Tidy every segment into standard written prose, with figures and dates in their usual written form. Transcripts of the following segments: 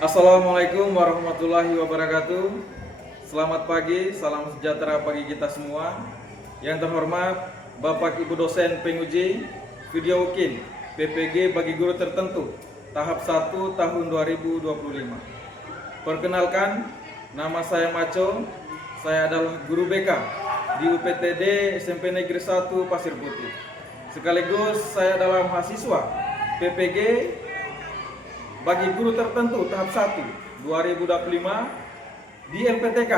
Assalamualaikum warahmatullahi wabarakatuh. Selamat pagi, salam sejahtera bagi kita semua. Yang terhormat Bapak Ibu dosen penguji video UKIN PPG bagi guru tertentu tahap 1 tahun 2025. Perkenalkan, nama saya Maco. Saya adalah guru BK di UPTD SMP Negeri 1 Pasir Putih. Sekaligus saya adalah mahasiswa PPG bagi guru tertentu tahap 1 2025 di LPTK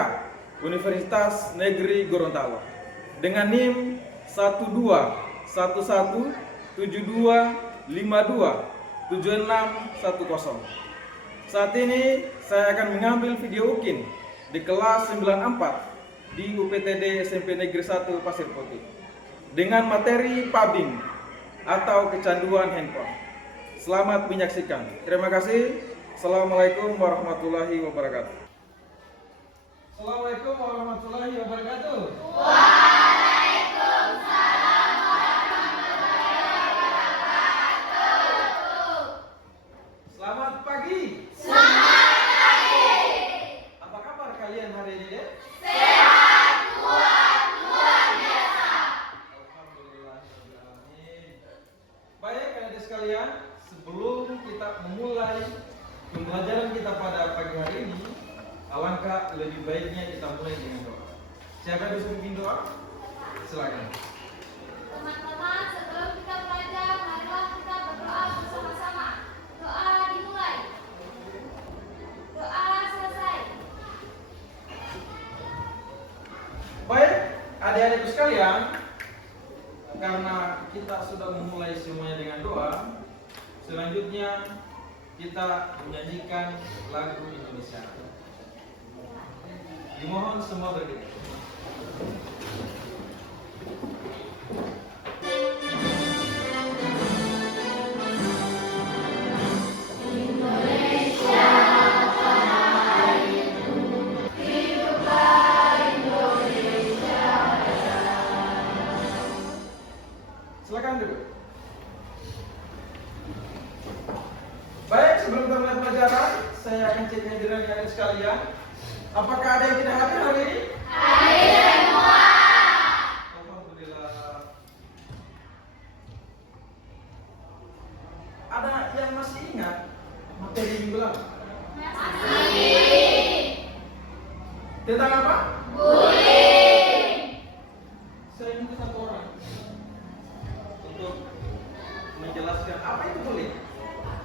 Universitas Negeri Gorontalo dengan NIM 121172527610. Saat ini saya akan mengambil video UKIN di kelas 94 di UPTD SMP Negeri 1 Pasir Putih dengan materi PABIM atau kecanduan handphone. Selamat menyaksikan. Terima kasih. Assalamualaikum warahmatullahi wabarakatuh. Assalamualaikum warahmatullahi wabarakatuh. Waalaikumsalam warahmatullahi wabarakatuh. Selamat pagi. Selamat pagi. Apa kabar kalian hari ini, Dek? Sehat, kuat, luar biasa. Alhamdulillah. Baik, adik sekalian, sebelum kita memulai pembelajaran kita pada pagi hari ini, alangkah lebih baiknya kita mulai dengan doa. Siapa yang bisa bikin doa? Silakan. Teman-teman, sebelum kita belajar, marilah kita berdoa bersama-sama. Doa dimulai. Doa selesai. Baik, adik-adikku sekalian, karena kita sudah memulai semuanya dengan doa, selanjutnya kita menyanyikan lagu Indonesia. Dimohon semua berdiri. Silakan duduk. Baik, sebelum kita mulai pelajaran, saya akan cek kehadiran kalian sekalian. Apakah ada yang tidak hadir hari ini? Hadir semua. Alhamdulillah. Ada yang masih ingat materi minggu lalu? Masih. Tentang apa? Bullying. Saya minta satu orang untuk menjelaskan apa itu bullying.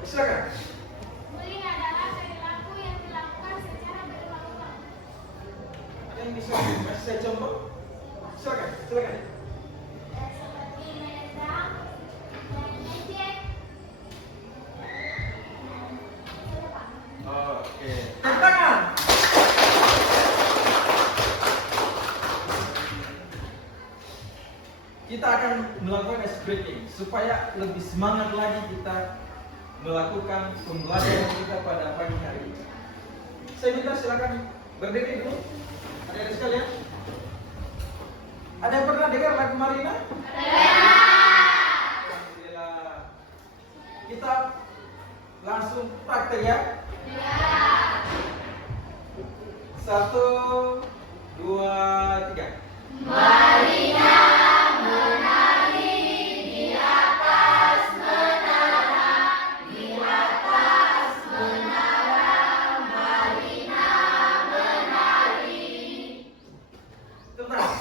Silakan. Bullying adalah perilaku yang dilakukan secara berulang-ulang. Ada yang bisa kasih saya contoh? Silakan, silakan. Seperti menendang, mengejek. Oke. Tangan. Kita akan melakukan ice breaking supaya lebih semangat lagi kita melakukan pembelajaran kita pada pagi hari ini. Saya minta silakan berdiri dulu. Ada sekalian. Ada yang pernah dengar lagu Marina? Alhamdulillah. Kita langsung praktek ya. Satu, dua, tiga. Marina menari di atas menara, di atas menara. Marina menari. Tenang.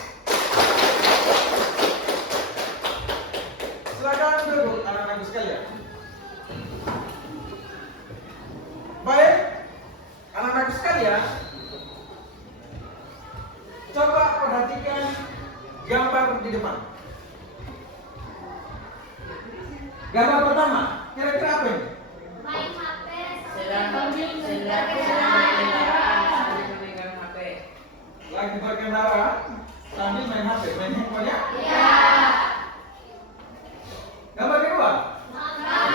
Silakan duduk anak-anakku sekalian. Baik, anak-anakku sekalian, coba perhatikan gambar di depan. Gambar pertama, kira-kira apa ini? Main HP Sedang berkendara. berkendaraan sambil memegang HP. Lagi berkendara sambil main HP, main handphone ya? Ya. Gambar kedua, Gambar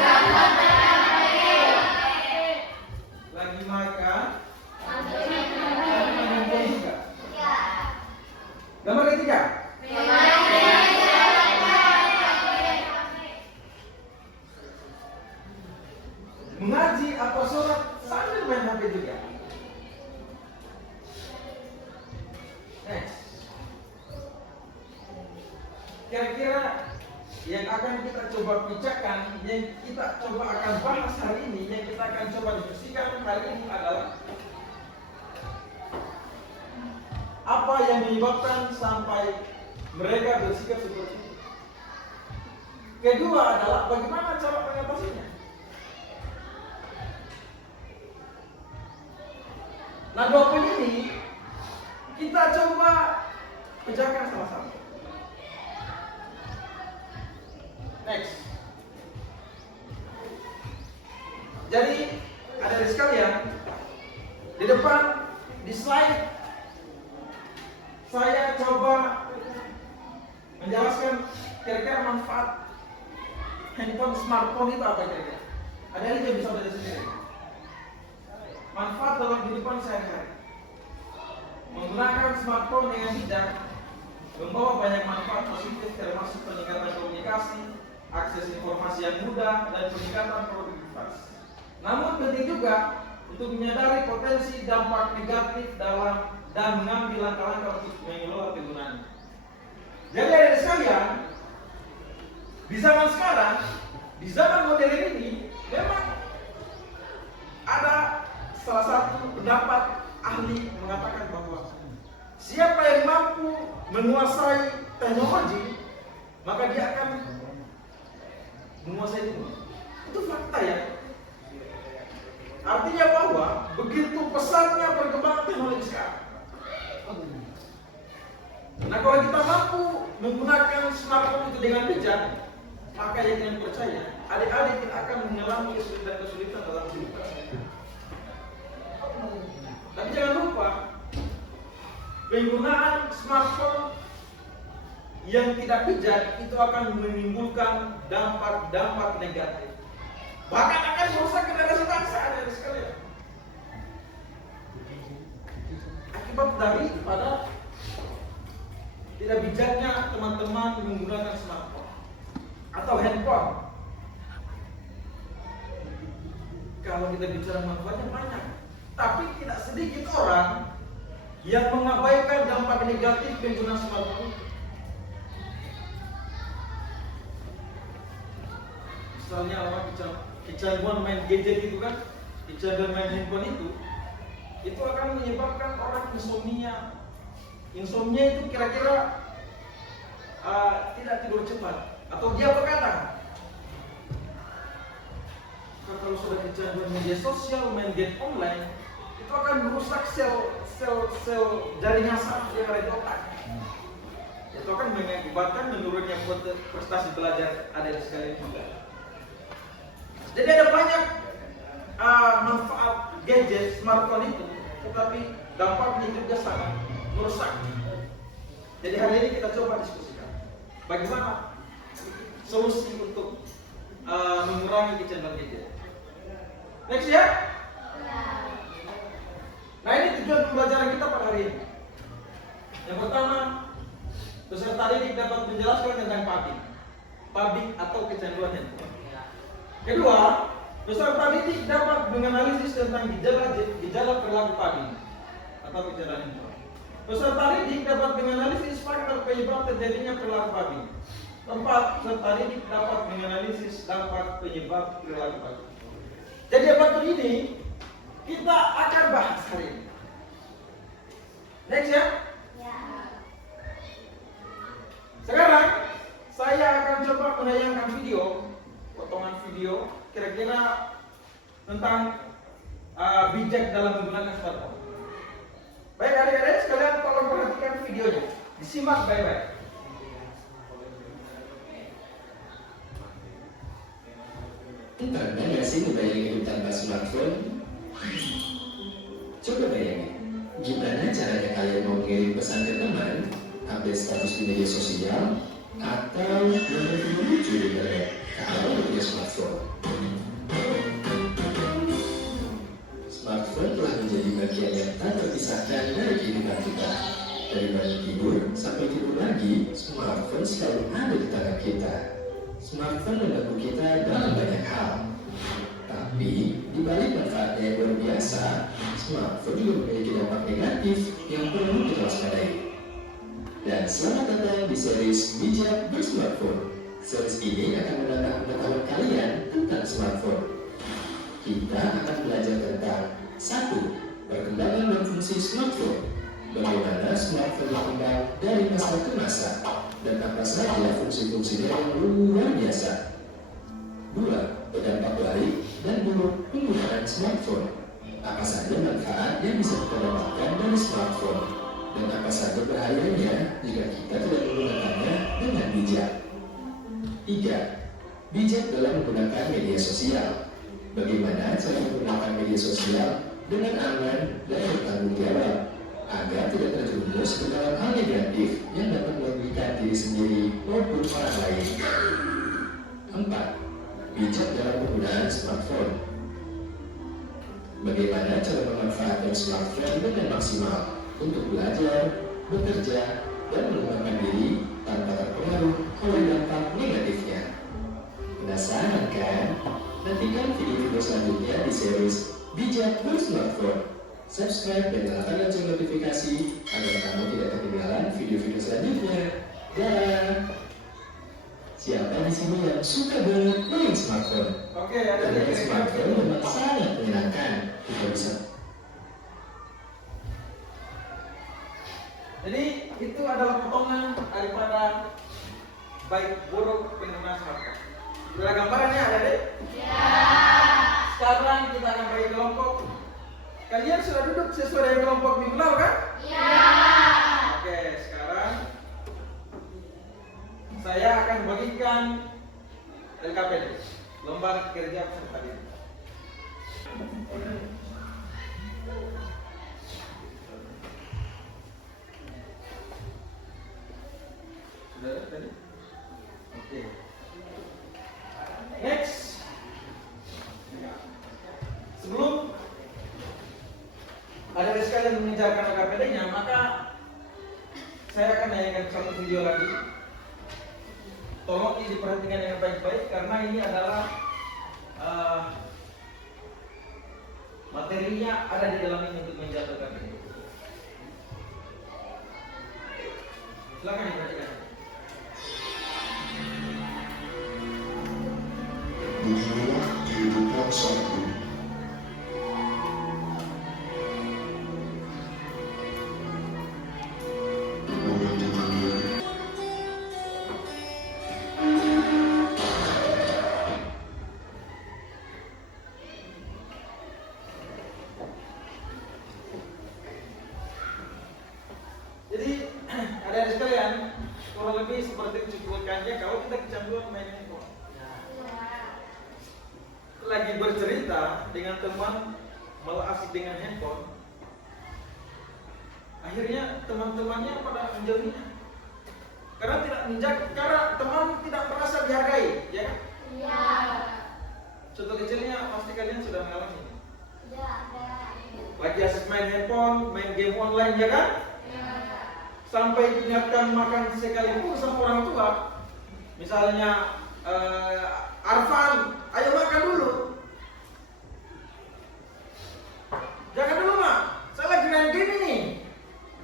lagi makan sambil sambil main handphone juga. Ya. Gambar ketiga, mengaji atau sholat sambil main HP. pijakan yang kita coba akan bahas hari ini, yang kita akan coba diskusikan hari ini adalah apa yang menyebabkan sampai mereka bersikap seperti itu. Kedua adalah bagaimana cara mengatasinya. Nah, dua poin ini kita coba pecahkan sama-sama. Next. Jadi, adik-adik sekalian, di depan di slide saya coba menjelaskan kira-kira manfaat handphone smartphone itu apa kira-kira. Adik-adik juga bisa baca sendiri. Manfaat dalam kehidupan sehari-hari. Menggunakan smartphone dengan bijak membawa banyak manfaat positif termasuk peningkatan komunikasi, akses informasi yang mudah, dan peningkatan produktivitas. Namun penting juga untuk menyadari potensi dampak negatif dalam dan mengambil langkah-langkah untuk mengelola penggunaannya. Jadi adik sekalian, di zaman sekarang, di zaman modern ini, memang ada salah satu pendapat ahli mengatakan bahwa siapa yang mampu menguasai teknologi, maka dia akan menguasai dunia. Itu fakta ya. Artinya bahwa begitu pesatnya perkembangan teknologi sekarang. Nah, kalau kita mampu menggunakan smartphone itu dengan bijak, maka yang percaya, adik-adik tidak akan mengalami kesulitan-kesulitan dalam hidup. Tapi jangan lupa, penggunaan smartphone yang tidak bijak itu akan menimbulkan dampak-dampak negatif. Bahkan akan merusak generasi bangsa, adik-adik sekalian. Akibat daripada tidak bijaknya teman-teman menggunakan smartphone atau handphone. Kalau kita bicara manfaatnya banyak, tapi tidak sedikit orang yang mengabaikan dampak negatif penggunaan smartphone. Misalnya orang kecanduan main gadget itu kan, kecanduan main handphone itu akan menyebabkan orang insomnia. Insomnia itu kira-kira tidak tidur cepat atau dia begadang. Kalau sudah kecanduan media sosial, main game online, itu akan merusak sel jaringan saraf yang ada di otak. Itu akan mengakibatkan menurunnya prestasi belajar adik sekalian juga. Jadi ada banyak manfaat gadget smartphone itu, tetapi dampaknya juga sangat merusak. Jadi hari ini kita coba diskusikan bagaimana solusi untuk mengurangi kecanduan gadget. Next ya. Nah, ini tujuan pembelajaran kita pada hari ini. Yang pertama, peserta didik dapat menjelaskan tentang PABIK atau kecanduan handphone. Kedua, peserta didik dapat menganalisis tentang gejala perilaku PABIK atau kecanduan handphone. Peserta didik dapat menganalisis faktor penyebab terjadinya perilaku PABIK. Keempat, peserta didik dapat menganalisis dampak penyebab perilaku PABIK. Jadi materi ini kita akan bahas hari ini. Next ya. Sekarang saya akan coba menayangkan video, potongan video kira-kira tentang bijak dalam menggunakan smartphone. Baik adik-adik sekalian, tolong perhatikan videonya, disimak baik-baik. Pernah nggak sih ngebayangin hidup tanpa smartphone? Coba bayangin, gimana caranya kalian mau ngirim pesan ke teman, update status di media sosial, atau nonton video lucu di internet kalau punya smartphone? Smartphone telah menjadi bagian yang tak terpisahkan dari kehidupan kita. Dari bangun tidur sampai tidur lagi, smartphone selalu ada di tangan kita. Smartphone membantu kita dalam banyak hal. Tapi, di balik manfaatnya yang luar biasa, smartphone juga memiliki dampak negatif yang perlu kita waspadai. Dan selamat datang di series Bijak Bersmartphone. Series ini akan menambah pengetahuan kalian tentang smartphone. Kita akan belajar tentang 1. Perkembangan dan fungsi smartphone. Bagaimana smartphone berkembang dari masa ke masa dan apa saja fungsi-fungsinya yang luar biasa. 2. Berdampak baik dan buruk penggunaan smartphone. Apa saja manfaat yang bisa kita dapatkan dari smartphone dan apa saja bahayanya jika kita tidak menggunakannya dengan bijak. 3. Bijak dalam menggunakan media sosial. Bagaimana cara menggunakan media sosial dengan aman dan bertanggung jawab agar tidak terjerumus ke dalam hal negatif yang dapat merugikan diri sendiri maupun orang lain. 4. Bijak dalam penggunaan smartphone. Bagaimana cara memanfaatkan smartphone dengan maksimal untuk belajar, bekerja, dan mengembangkan diri tanpa terpengaruh oleh dampak negatifnya. Penasaran kan? Nantikan video-video selanjutnya di series Bijak Bersmartphone. Subscribe dan nyalakan lonceng notifikasi agar kamu tidak ketinggalan video-video selanjutnya. Dah. Siapa di sini yang suka banget main smartphone? Oke, ada Karena di smartphone memang sangat menyenangkan. Kita bisa. Jadi itu adalah potongan daripada baik buruk penggunaan smartphone. Sudah gambarannya ada deh? Ya. Sekarang kita akan bagi kelompok. Kalian sudah duduk sesuai dengan kelompok minggu lalu kan? Ya. Oke, sekarang saya akan bagikan LKPD, lembar kerja peserta didik. Sudah ada tadi? Oke. Next. Sebelum ada sekalian mengejarkan LKPD-nya, maka saya akan nyanyikan satu video lagi. Tolong ini diperhatikan dengan baik-baik karena ini adalah materinya ada di dalam ini untuk menjatuhkan ini. Silakan diperhatikan. Beginilah kehidupan saat ini. Menentukan diri. Jadi ada sekalian kurang lebih seperti cukupannya kalau kita kecanduan main handphone. Lagi bercerita dengan teman malah asik dengan handphone, akhirnya teman-temannya pada menjauhinya karena teman tidak merasa dihargai, ya kan? Iya. Contoh kecilnya pasti kalian sudah mengalami ini. Iya, ada. Lagi asik main handphone, main game online, ya kan? Iya. Sampai diingatkan makan sekalipun sama orang tua, misalnya Arfan, ayo makan dulu. Jangan dulu mak, saya lagi main game ini,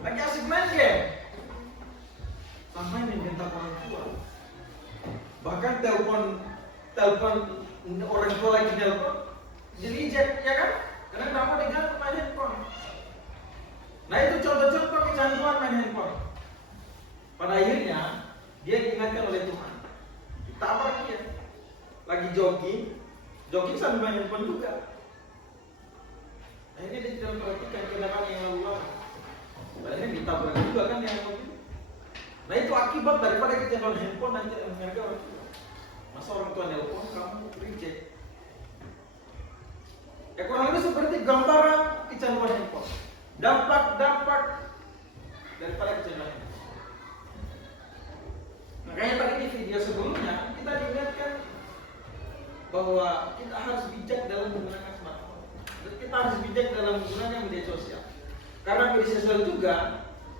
lagi asik main game. Sampai minta orang tua. Bahkan telepon orang tua lagi telepon, jadi eject, ya kan? Karena kenapa dengan main handphone. Nah itu contoh-contoh kecanduan main handphone. Pada akhirnya dia diingatkan oleh Tuhan. Ditabrak dia. Lagi jogging sambil main handphone juga. Akhirnya dia tidak memperhatikan kendaraan yang lalu lalang. Akhirnya ditabrak juga kan yang mobil. Nah itu akibat daripada kecanduan handphone dan tidak menghargai orang tua. Masa orang tua nelpon kamu reject. Ya kurang lebih seperti gambaran kecanduan handphone. Dampak daripada kecanduan handphone. Makanya tadi di video sebelumnya kita diingatkan bahwa kita harus bijak dalam menggunakan smartphone. Kita harus bijak dalam menggunakan media sosial. Karena media sosial juga,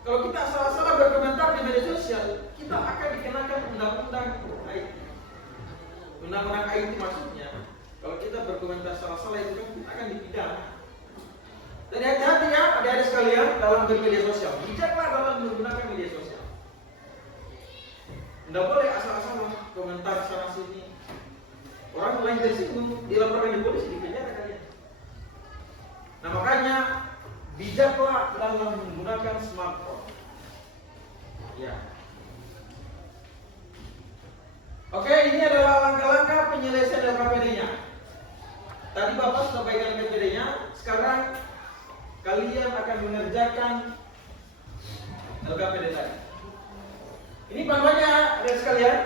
kalau kita salah-salah berkomentar di media sosial, kita akan dikenakan undang-undang IT. Undang-undang IT maksudnya, kalau kita berkomentar salah-salah itu kan kita akan dipidana. Jadi hati-hati ya adik-adik sekalian dalam bermedia sosial. Bijaklah dalam menggunakan media sosial. Tidak boleh asal-asalan komentar sana sini. Orang lain tersinggung, dilaporkan di polisi, di penjara kalian. Nah makanya bijaklah dalam menggunakan smartphone. Ya. Oke, ini adalah langkah-langkah penyelesaian LKPD-nya. Tadi Bapak sudah bagikan LKPD-nya, sekarang kalian akan mengerjakan LKPD tadi. Ini panduannya, ada sekalian.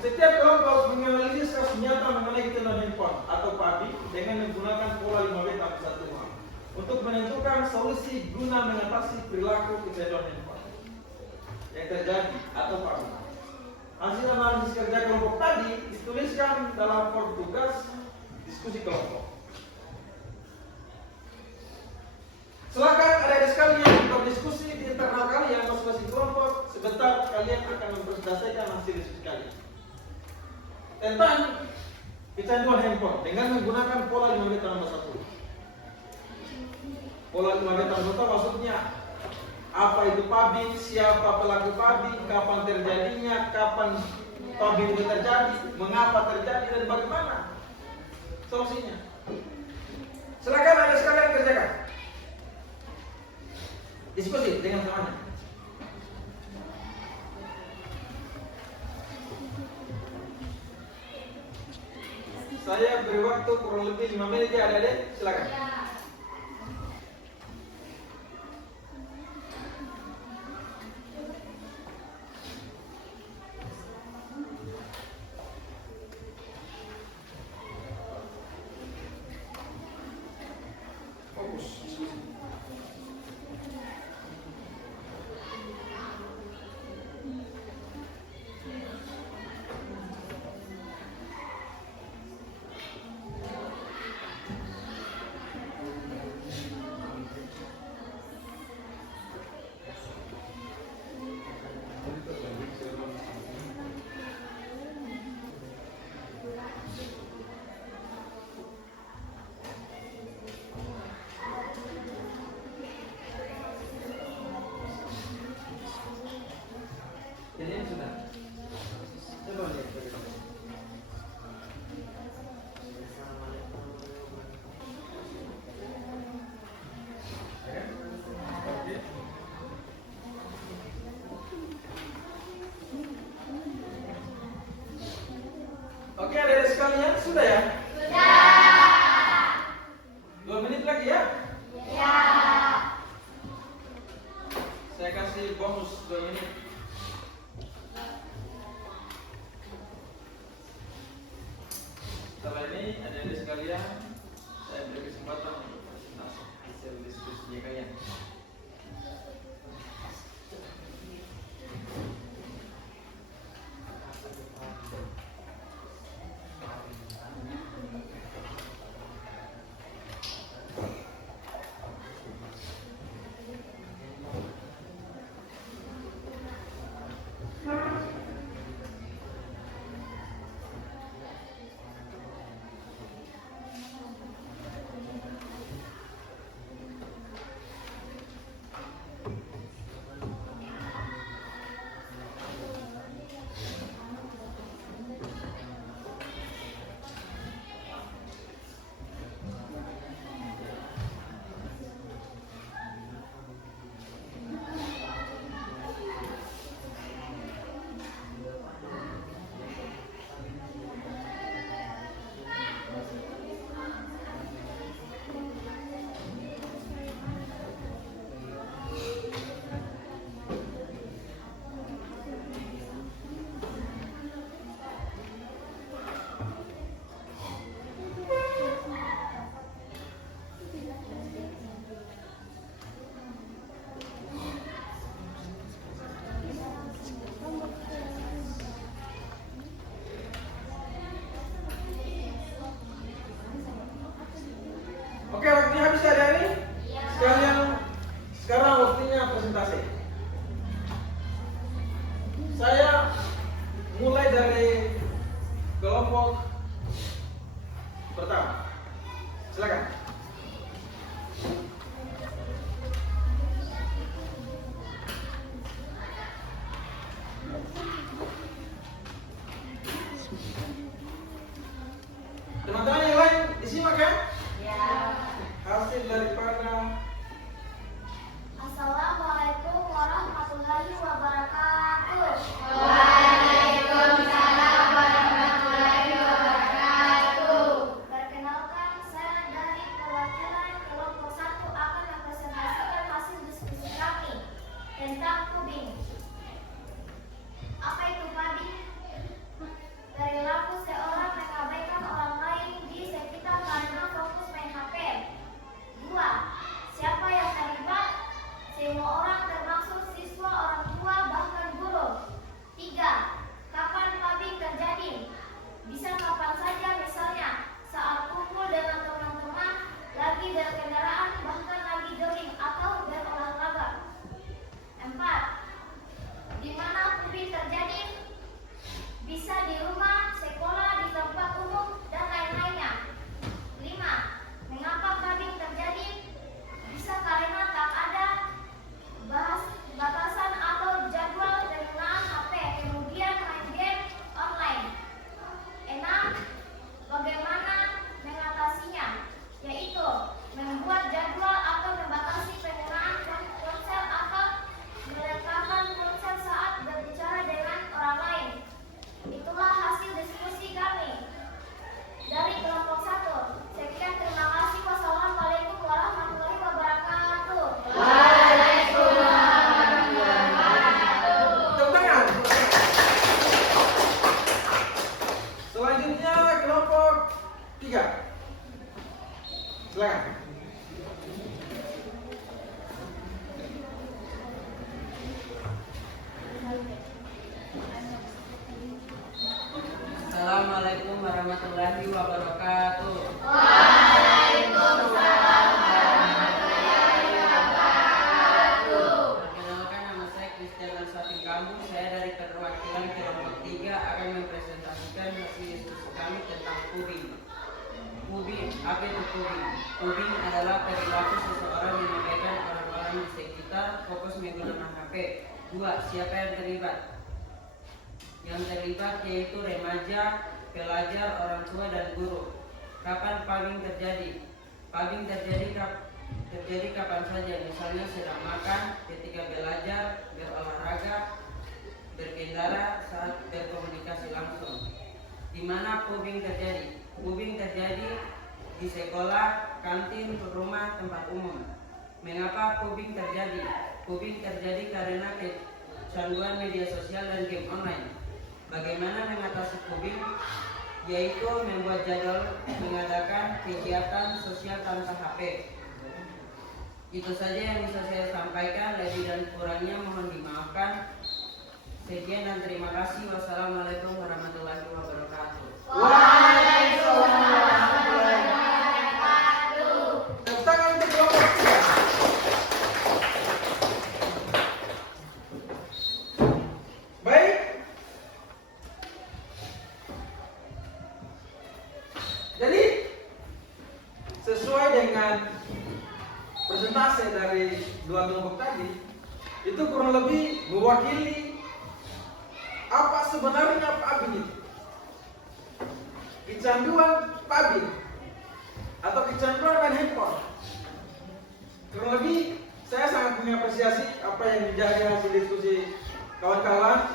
Setiap kelompok menganalisis kasus nyata mengenai ketenaga handphone atau PABI dengan menggunakan pola 5B tahap 1 untuk menentukan solusi guna mengatasi perilaku kecanduan handphone yang terjadi atau PABI. Hasil analisis kerja kelompok tadi dituliskan dalam form tugas diskusi kelompok. Silakan adik-adik sekalian berdiskusi di internal kalian masing-masing kelompok. Sebentar kalian akan mempresentasikan hasil diskusi kalian tentang kecanduan handphone dengan menggunakan pola 5B tambah 1. Pola 5B tambah 1 maksudnya apa itu PABI, siapa pelaku PABI, kapan terjadinya, kapan PABI itu terjadi, mengapa terjadi, dan bagaimana solusinya. Silakan ada sekalian kerjakan. Diskusi dengan temannya. Saya beri waktu kurang lebih 5 menit ya adik-adik, silakan. Fokus diskusi. Ini sudah. Coba lihat. Oke, adik-adik sekalian, sudah ya? Sudah. 2 menit lagi ya? Ya. Saya kasih bonus 2 menit. Setelah ini, adik-adik sekalian, saya beri kesempatan untuk presentasi hasil diskusi kalian. Oke, waktunya habis ya hari ini. Sekarang waktunya presentasi. Saya mulai dari kelompok pertama. Silakan. berkendaraan, bahkan lagi jogging atau berolahraga. 4. Di mana pubi terjadi? Bisa di rumah, sekolah, di tempat umum, dan lain-lainnya. 5. Mengapa clubbing terjadi? Bisa karena tak ada batasan atau jadwal penggunaan HP, kemudian main game online. 6. Bagaimana mengatasinya? Yaitu membuat jadwal atau membatasi penggunaan ponsel atau meletakkan ponsel saat berbicara dengan orang lain. Itulah hasil diskusi kami dari kelompok 1. Sekian, terima kasih. Wassalamualaikum warahmatullahi wabarakatuh. Tepuk tangan. Selanjutnya kelompok 3. Silakan. Assalamualaikum warahmatullahi wabarakatuh. Perkenalkan, nama saya Christian Ansafin Kambu. Saya dari perwakilan kelompok 3 akan mempresentasikan hasil diskusi kami tentang pubbing. Pubbing, apa itu pubbing? Pubbing adalah perilaku seseorang mengabaikan orang-orang di sekitar, fokus menggunakan HP. 2. Siapa yang terlibat? Yang terlibat yaitu remaja, pelajar, orang tua, dan guru. Kapan pubbing terjadi? Pubbing terjadi kapan saja, misalnya sedang makan, ketika belajar, berolahraga, berkendara, saat berkomunikasi langsung. Di mana pubbing terjadi? Pubbing terjadi di sekolah, kantin, rumah, tempat umum. Mengapa pubbing terjadi? Pubbing terjadi karena kecanduan media sosial dan game online. Bagaimana mengatasi pubbing? Yaitu membuat jadwal mengadakan kegiatan sosial tanpa HP. Itu saja yang bisa saya sampaikan, lebih dan kurangnya mohon dimaafkan. Sekian dan terima kasih. Wassalamualaikum warahmatullahi wabarakatuh. Tepuk tangan untuk kelompok 3. Baik. Jadi sesuai dengan persentase dari dua kelompok tadi, itu kurang lebih mewakili apa sebenarnya pubbing itu. Kecanduan pubbing atau kecanduan main handphone. Kurang lebih saya sangat mengapresiasi apa yang menjadi hasil diskusi kawan-kawan.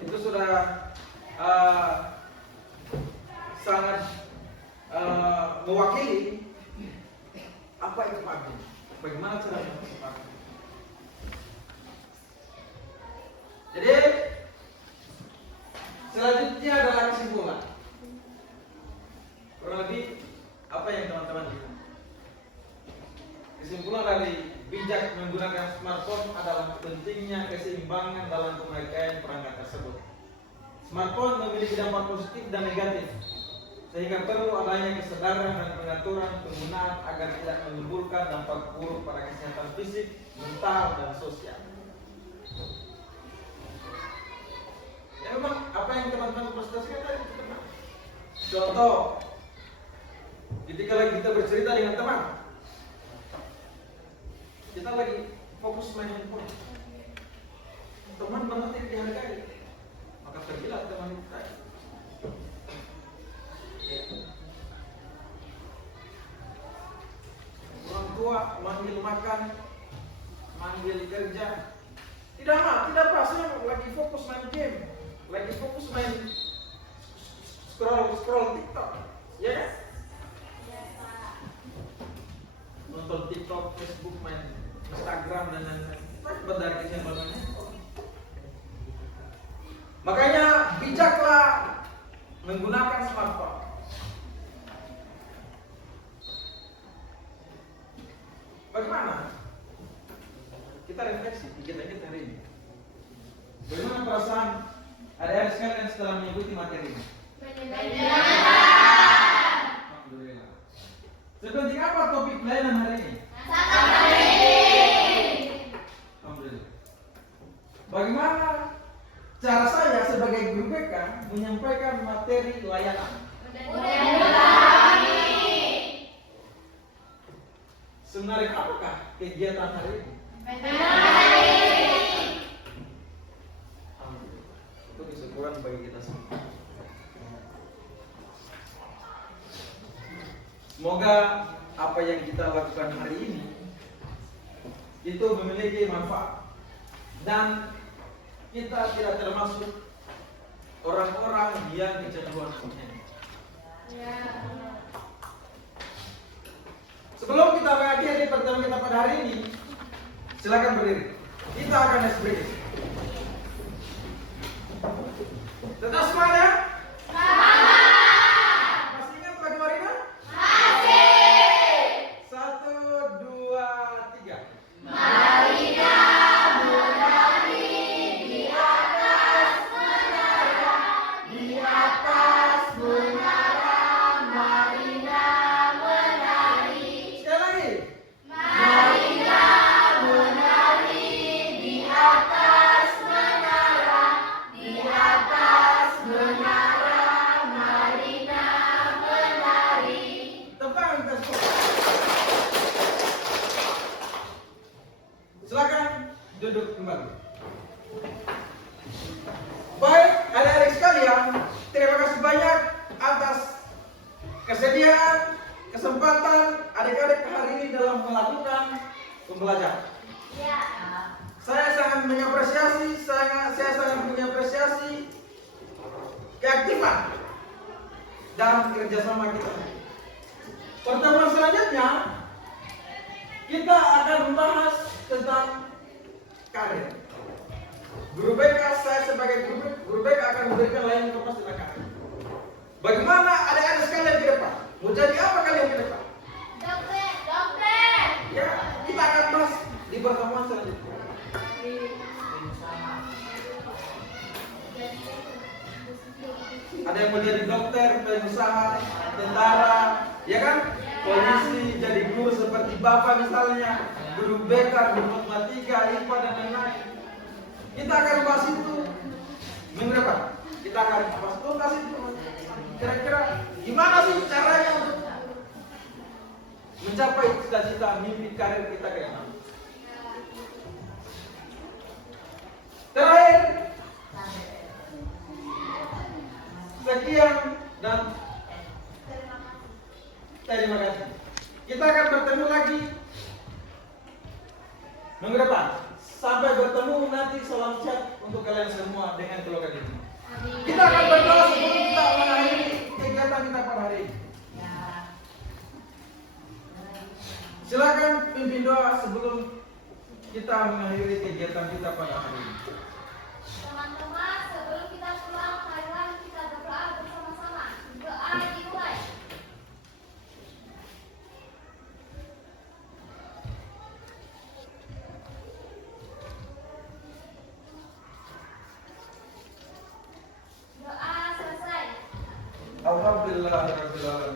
Itu sudah sangat mewakili apa itu pubbing, bagaimana cara mengatasi pubbing. Jadi selanjutnya adalah kesimpulan. Kurang lebih apa yang teman-teman lihat. Kesimpulan dari bijak menggunakan smartphone adalah pentingnya keseimbangan dalam pemakaian perangkat tersebut. Smartphone memiliki dampak positif dan negatif, sehingga perlu adanya kesadaran dan pengaturan penggunaan agar tidak menimbulkan dampak buruk pada kesehatan fisik, mental, dan sosial. Ya memang apa yang teman-teman presentasikan tadi itu benar. Contoh, ketika lagi kita bercerita dengan teman, kita lagi fokus main handphone, teman benar tidak dihargai, maka pergilah teman itu tadi. Ya. Orang tua manggil makan, manggil kerja, tidak apa, saya lagi fokus main game, lagi fokus main scroll TikTok, ya kan? Nonton TikTok, Facebook, main Instagram dan lain-lain. Akibat dari kesimpulannya. Makanya bijaklah menggunakan smartphone. Bagaimana? Kita refleksi kita hari ini. Bagaimana perasaan adik-adik sekalian setelah mengikuti materi ini? Alhamdulillah. Sepenting apa topik lain Semenarik apakah kegiatan hari ini? Itu kesyukuran bagi kita semua. Semoga apa yang kita lakukan hari ini itu memiliki manfaat dan kita tidak termasuk orang-orang yang kecanduan konten. Sebelum kita mengakhiri pertemuan kita pada hari ini, silakan berdiri. Kita akan ekspresi. Tetap semangat ya? Masih ingat lagu Marina? Masih. 1, 2, 3. Marina menari di atas menara, di atas menara, Marina menari. Sekali lagi. Marina menari di atas menara, di atas menara, Marina menari. Tepang kita semua. Silakan duduk kembali. Baik, adik-adik sekalian, terima kasih banyak atas kesediaan, kesempatan adik-adik hari ini dalam melakukan pembelajaran. Ya. Saya sangat mengapresiasi, saya sangat mengapresiasi keaktifan dan kerjasama kita. Pertemuan selanjutnya kita akan membahas tentang karir. Guru BK, saya sebagai guru BK akan memberikan lain informasi tentang karir. Bagaimana adik-adik sekalian ke depan? Mau jadi apa kalian ke depan? Dokter. Ya, kita akan bahas di pertemuan selanjutnya. Ada yang mau jadi dokter, pengusaha, tentara, ya kan? Polisi, jadi guru seperti Bapak misalnya, guru BK, guru matematika, IPA dan lain-lain. Kita akan bahas itu minggu depan. Kita akan bahas tuntas itu. Kira-kira gimana sih caranya untuk mencapai cita-cita mimpi karir kita ke depan? Terakhir, sekian dan terima kasih. Kita akan bertemu lagi minggu depan. Sampai bertemu nanti, salam sehat untuk kalian semua dengan keluarga ini. Kita akan berdoa sebelum kita mengakhiri kegiatan kita pada hari ini. Silakan pimpin doa sebelum kita mengakhiri kegiatan kita pada hari ini. Teman-teman, sebelum kita pulang, marilah kita berdoa bersama-sama. Doa dimulai. Doa selesai. Alhamdulillahirabbil alamin.